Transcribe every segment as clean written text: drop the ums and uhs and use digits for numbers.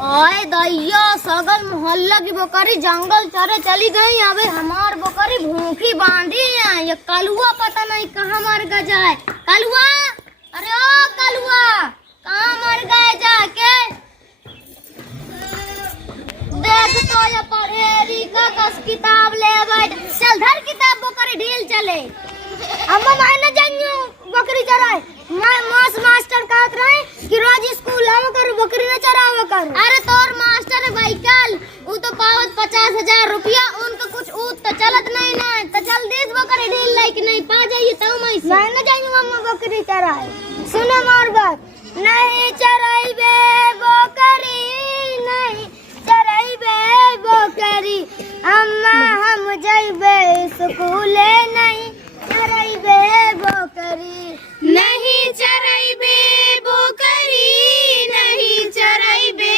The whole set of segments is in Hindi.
ओए दैया सगल मोहल्ला की बकरी जंगल चरे चली गई। अबे हमार बकरी भूखी बांधी है। ये कलुआ पता नहीं कहाँ मर गया जाए। कलुआ, अरे ओ कलुआ कहाँ मर गए जाके? देख तो ये पढ़े लिखा कस किताब ले बैठ। चल धर किताब बकरी ढील चले। अम्मा मैं न जानियो बकरी चराए। मैं मास मास्टर कहत रहे कि रोज स्कूल आवा कर बकरी न चरावा कर। अरे तोर मास्टर है भाई कल वो तो पावत 50,000 रुपया। उनका कुछ ऊत तो चलत नहीं ना। तो चल देश बकरी ढील लाई कि नहीं पा जाइए तो मैं न जानियो अम्मा बकरी चराए। सुनो मोर बात, नहीं चराई बे बकरी, नहीं चराई बे बकरी। अम्मा हम जाइबे स्कूले नहीं चराइबे बकरी, नहीं चराइबे बकरी, नहीं चराइबे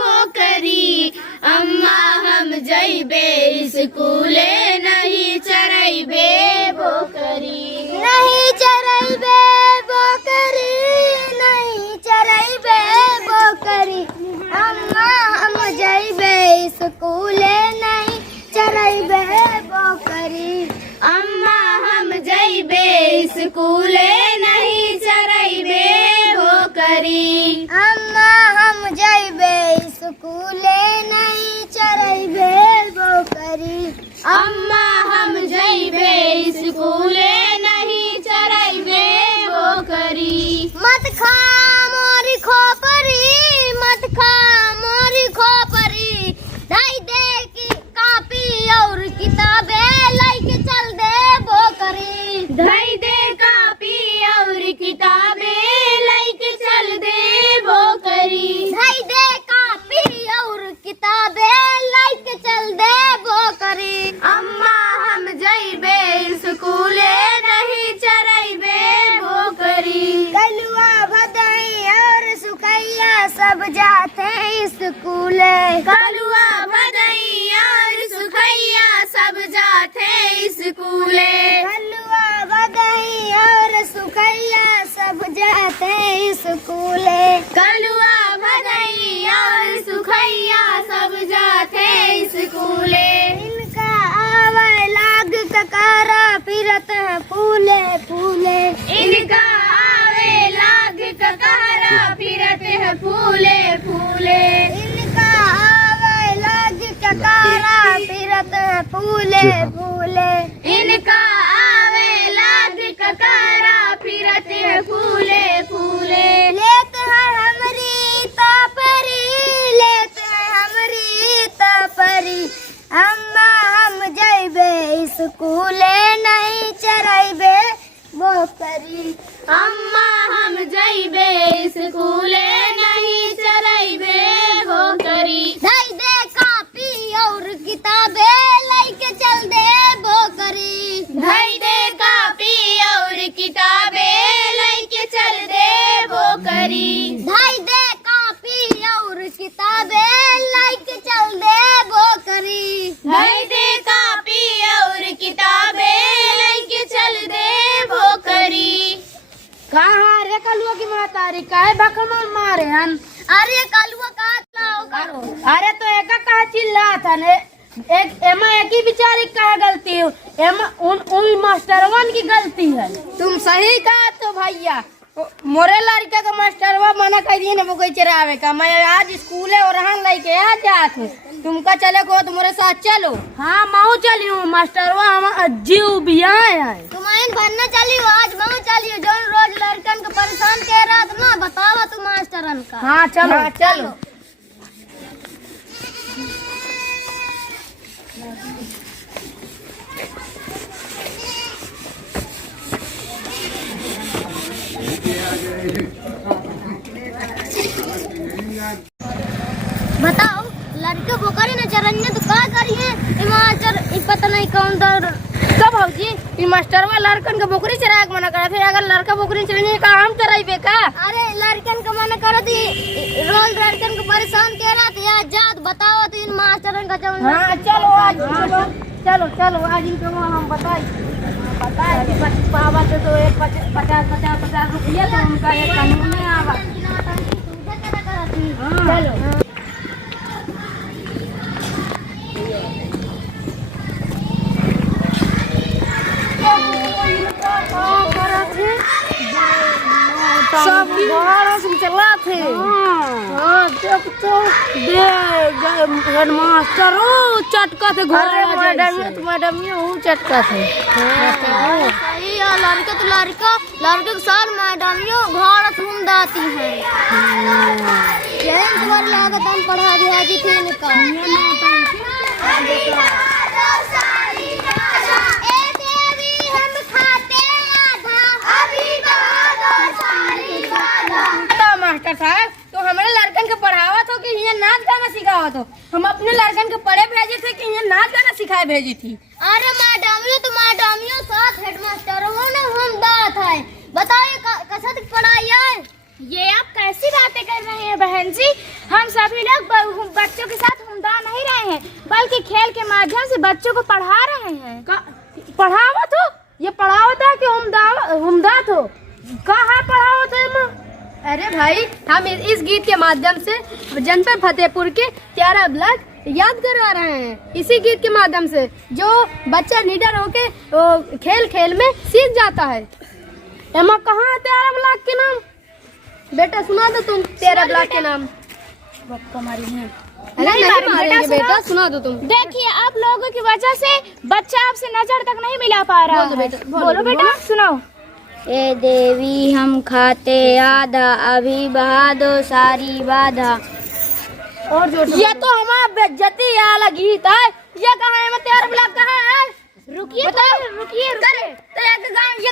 बकरी। अम्मा हम जाइबे स्कूले नहीं चराइबे बकरी, नहीं चराइबे बकरी, नहीं चराइबे बकरी। अम्मा हम जाइबे स्कूले नहीं चराइबे बकरी। अम्मा हम जाइबे स्कूले नहीं चराइबे बकरी। अम्मा हम जाइबे स्कूले नहीं चराइबे बकरी। अम्मा हम जाइबे स्कूले नहीं चराइबे बकरी। मत खा मोरी खोपरी, मत खा मोरी खोपरी। ढाई दे की कॉपी और किताबें लेके चल दे बकरी। धई दे कापी और किताबें लेके चल दे बकरी। ढाई दे कॉपी और किताबें लेके चल दे बकरी। अम्मा हम जाइबे स्कूले नहीं चराइबे बकरी। कलुआ भदई और सुखैया सब जाते स्कूले। कलुआ भदई और सुखैया सब जाते स्कूले। कलुआ भदई और सुखैया सब जाते स्कूले। कलुआ भदई और सुखैया सब जाते स्कूले। इनका आवे लाग ककारा फिरत है फूले फूले। इनका आवे लाग ककारा फिरत है फूले फूले। इनका आवे लाग ककारा फिरत है फूले फूले। इनका आवे लाग ककारा फिरत है फूले फूले। लेत है हमरी तापरी, लेत है हमरी तापरी। अम्मा हम जाइबे स्कूले नहीं चराइबे बकरी। अम्मा हम जाइबे स्कूले नहीं चराइबे बकरी। ढाई दे कॉपी और किताबें लेके चल दे बकरी। धई दे कापी और किताबें लेके चल दे बकरी। ढाई दे कॉपी और किताबें लेके चल दे बकरी। धई दे कापी और किताबें लेके चल दे बकरी। कहाँ रे कलुआ की महतारी काहे बकमल मारे हन? अरे कलुआ काट लाओ करो। अरे तो एका कहा चिल्ला था ने एक एमा एक ही बेचारी कहा गलती है? एमा उन मास्टरवन की गलती है। तुम सही कहा तो भैया मोरे लड़का का मास्टरवा मना कर दिए ना कोई चरावे का। मैं आज स्कूले और रहन लेके आ जात हूँ। तुमका चले को तुम्हारे साथ चलो। हाँ मैं चली हूँ मास्टरवा हम अज्जी बिया है। तुम्हारे बनना चलियो आज मैं चलियो। जौन रोज लड़कन को परेशान कह रहा था ना बतावा तू मास्टरन का। हाँ चलो चलो। बताओ लड़के बकरी न चरन्ने तो का करिए? मास्टर पता नहीं कौन दर कब भाजी ये मास्टरवा लड़कन के बकरी चराए के मना करा। फिर अगर लड़का बकरी चराने का हम चराइबे का? अरे लड़कन को मना करो थी। रोज लड़कन को परेशान कह रहा था। यार जात बताओ तो इन मास्टरन का जौन। हाँ चलो आज चलो चलो चलो आज इनको हम बताए पावा से तो एक 50 रुपया तो उनका एक कानून में आवा। चलो हाँ देख तो दे हेडमास्टर ओ चटका थे घर मैडम ये वो चटका थे सही है। लड़के तो लड़के के साथ मैडमियों घर घूम जाती है। यही तुम्हारे लागत हम पढ़ा दिया जी थी इनका। मास्टर साहब तो हमारे लड़कन के पढ़ावत हो कि ये नाच गाना सिखावत हो? हम अपने लड़कन के पढ़े भेजे थे कि ये नाच गाना सिखाए भेजी थी। अरे मैडमियों साथ हेडमास्टर हो ना हम दात है। बताइए कैसे तक पढ़ाई है? ये आप कैसी बातें कर रहे हैं बहन जी? हम सभी लोग बच्चों के साथ हुमदा नहीं रहे हैं, बल्कि खेल के माध्यम से बच्चों को पढ़ा रहे हैं। पढ़ावत हो? ये पढ़ावत है कि हुमदात हो? कहाँ पढ़ावत है माँ? अरे भाई हम इस गीत के माध्यम से जनपद फतेहपुर के 13 ब्लॉक याद करवा रहे हैं। इसी गीत के माध्यम से जो बच्चा निडर होके खेल खेल में सीख जाता है। एमा कहाँ है 13 ब्लॉक के नाम? बेटा सुना दो तुम 13 ब्लॉक के नाम। हमारी है नहीं मारेंगे बेटा, सुना दो तुम। देखिए आप लोगों की वजह से बच्चा आपसे नजर तक नहीं मिला पा रहा है। बोलो बेटा सुनाओ। ए देवी हम खाते आधा, अभी बहा दो सारी बाधा। और जो ये तो हमारा बेइज्जती वाला गीत है। ये कहाँ है? 13 ब्लॉक कहाँ है? रुकिए ये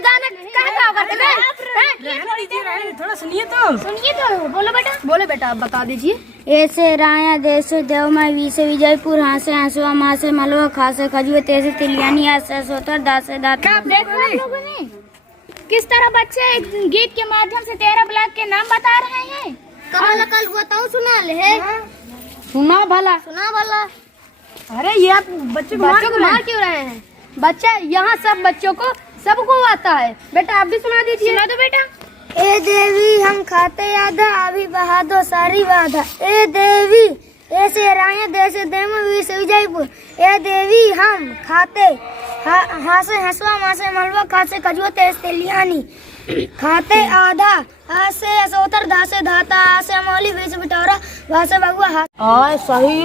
गाना कहाँ करते हैं? थोड़ा सुनिए तो। बोलो बेटा आप बता दीजिए। ऐसे राया देशे देवमय वीसे विजयपुर हासे हंसुआ मासे मलवा खासे खजुए तेसे तिलियानी आसे सोतर दासे दात। लोगों ने किस तरह बच्चे गीत के माध्यम से 13 ब्लॉक के नाम बता रहे हैं। कल बताओ सुना ले। सुना भला। अरे ये आप बच्चों को मार क्यों रहे हैं? बच्चा यहाँ सब बच्चों को सबको आता है। बेटा आप भी सुना दीजिए। सुना दो बेटा। ए देवी हम खाते आधा, अभी बहा दो सारी बाधा। ए देवी ऐसे राया देशे देवमय विजयपुर। ए देवी हम खाते हासे हंसवा मासे मलवा खासे खजुआ तेज तेलियानी खाते आधा हासे असोतर दासे धाता हासे मौली बीच बिटौरा भासे बगुआ हाथ। सही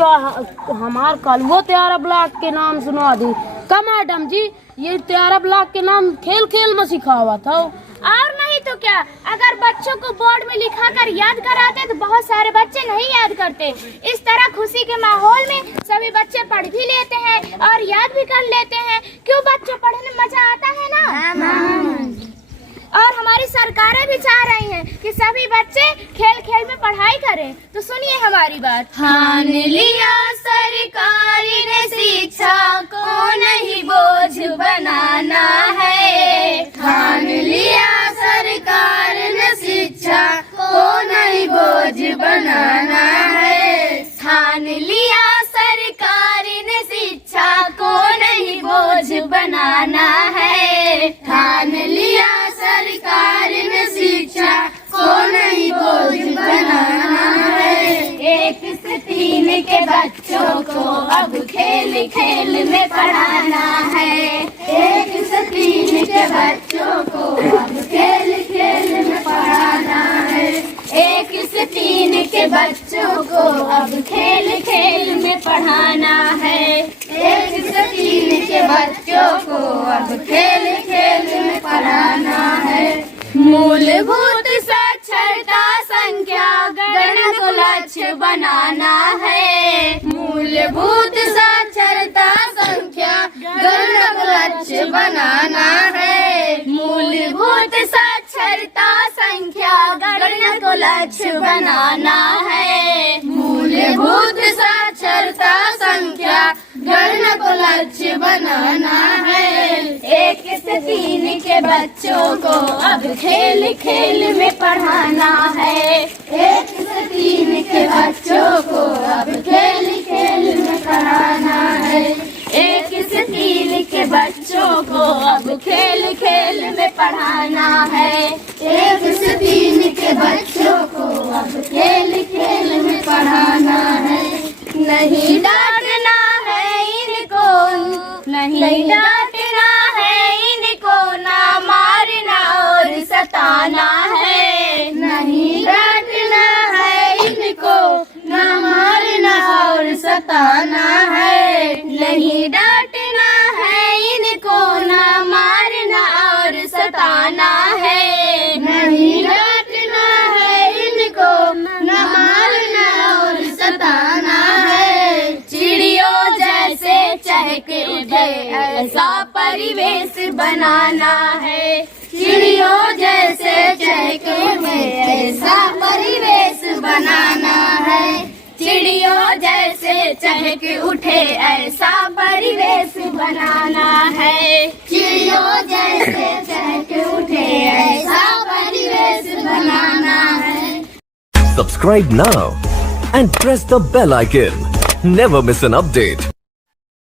हमार कलवो 13 ब्लॉक के नाम सुना दी। कम मैडम जी ये 13 ब्लॉक के नाम खेल खेल में सिखावा था। और नहीं तो क्या, अगर बच्चों को बोर्ड में लिखा कर याद कराते तो बहुत सारे बच्चे नहीं याद करते। इस तरह खुशी के माहौल में सभी बच्चे पढ़ भी लेते हैं और याद भी कर लेते हैं। क्यों बच्चों पढ़ने में मजा आता है ना। और हमारी सरकारें भी चाह रही हैं कि सभी बच्चे खेल खेल में पढ़ाई करें। तो सुनिए हमारी बात। ठान लिया सरकार ने शिक्षा को नहीं बोझ बनाना है। ठान लिया सरकार ने शिक्षा को नहीं बोझ बनाना है। ठान लिया सरकार ने शिक्षा को नहीं बोझ बनाना है। ठान लिया सरकार ने शिक्षा को नहीं बोझ बनाना है। 1 से 3 के बच्चों को अब खेल खेल में पढ़ाना है। 1 से 3 के बच्चों को अब खेल खेल में पढ़ाना है। 1 से 3 के बच्चों को अब खेल खेल में पढ़ाना है। 1 से 3 के बच्चों को अब खेल खेल में पढ़ाना है। मूलभूत साक्षरता संख्या गणना को लक्ष्य बनाना है। मूलभूत साक्षरता संख्या गणना को लक्ष्य बनाना है। मूलभूत साक्षरता संख्या गणना को लक्ष्य बनाना है। मूलभूत साक्षरता संख्या गणना को लक्ष्य बनाना है। 1 से 3 के बच्चों को अब खेल खेल में पढ़ाना है। 1 से 3 के बच्चों को अब खेल खेल में पढ़ाना है। 1 से 3 के बच्चों को अब खेल खेल में पढ़ाना है। 1 से 3 के बच्चों को अब खेल खेल में पढ़ाना है। नहीं डांटना है इनको, नहीं डांटना है इनको, ना मारना और सताना है। नहीं डांटना है इनको, सताना है। नहीं डांटना है इनको, ना मारना और सताना है। नहीं डांटना है इनको, न मारना और सताना है। चिड़ियों जैसे चहक उठे ऐसा परिवेश बनाना है। चिड़ियों जैसे चहक उठे ऐसा परिवेश बनाना है। चिड़ियों जैसे चहक उठे ऐसा परिवेश बनाना है। चिड़ियों जैसे चहक उठे ऐसा परिवेश बनाना है। Subscribe now and press the bell icon. Never miss an update.